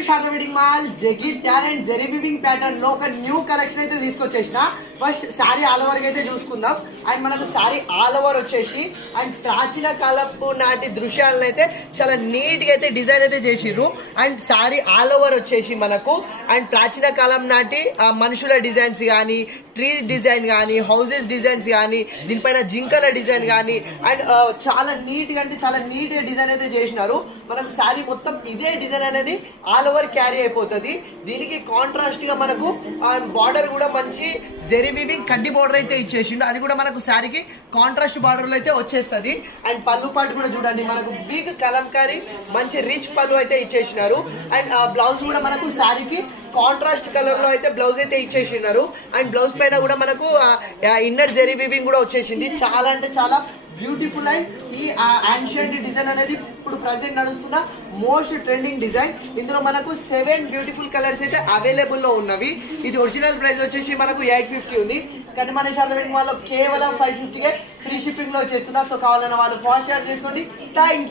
To short wedding mall జగిత్ and zari weaving pattern లో ఒక న్యూ కలెక్షన్ అయితే తీసుకొచ్చేసిన. ఫస్ట్ శారీ ఆల్ ఓవర్ అయితే చూసుకుందాం. అండ్ మనకు శారీ ఆల్ ఓవర్ వచ్చేసి అండ్ ప్రాచీన కాలపు నాటి దృశ్యాలను అయితే చాలా నీట్ గా అయితే డిజైన్ అయితే చేసిర్రు. అండ్ శారీ ఆల్ ఓవర్ వచ్చేసి మనకు అండ్ ప్రాచీన కాలం నాటి మనుషుల డిజైన్స్ కానీ, ట్రీ డిజైన్ కానీ, హౌసెస్ డిజైన్స్ కానీ, దీనిపైన జింకల డిజైన్ కానీ అండ్ చాలా నీట్ గా అంటే చాలా నీట్ గా డిజైన్ అయితే చేసినారు. మనకు శారీ మొత్తం ఇదే డిజైన్ అనేది ఆల్ ఓవర్ క్యారీ అయిపోతుంది. దీనికి కాంట్రాస్ట్ గా మనకు బార్డర్ కూడా మంచి జెరీ వీవింగ్ కడ్డీ బార్డర్ అయితే ఇచ్చేసిండు. అది కూడా మనకు శారీకి కాంట్రాస్ట్ బార్డర్ లో అయితే వచ్చేస్తుంది. అండ్ పళ్ళు పాటు కూడా చూడండి, మనకు బిగ్ కలంకారీ మంచి రిచ్ పళ్ళు అయితే ఇచ్చేసినారు. అండ్ బ్లౌజ్ కూడా మనకు శారీకి కాంట్రాస్ట్ కలర్ లో అయితే బ్లౌజ్ అయితే ఇచ్చేసినారు. అండ్ బ్లౌజ్ పైన కూడా మనకు ఇన్నర్ జెరీ వీవింగ్ కూడా వచ్చేసింది. చాలా అంటే చాలా బ్యూటిఫుల్. అండ్ ఈ యాన్షియంట్ డిజైన్ అనేది ఇప్పుడు ప్రజెంట్ నడుస్తున్న మోస్ట్ ట్రెండింగ్ డిజైన్. ఇందులో మనకు 7 బ్యూటిఫుల్ కలర్స్ అయితే అవైలబుల్ లో ఉన్నవి. ఇది ఒరిజినల్ ప్రైస్ వచ్చేసి మనకు 850 ఉంది. కానీ మన షార్ట్ వెడ్డింగ్ మాల్ లో కేవలం 550కే ఫ్రీ షిప్పింగ్ లో వచ్చేస్తున్నా. సో కావాలన్న వాళ్ళు ఫాస్ట్ షేర్ చేసుకోండి. Thank you.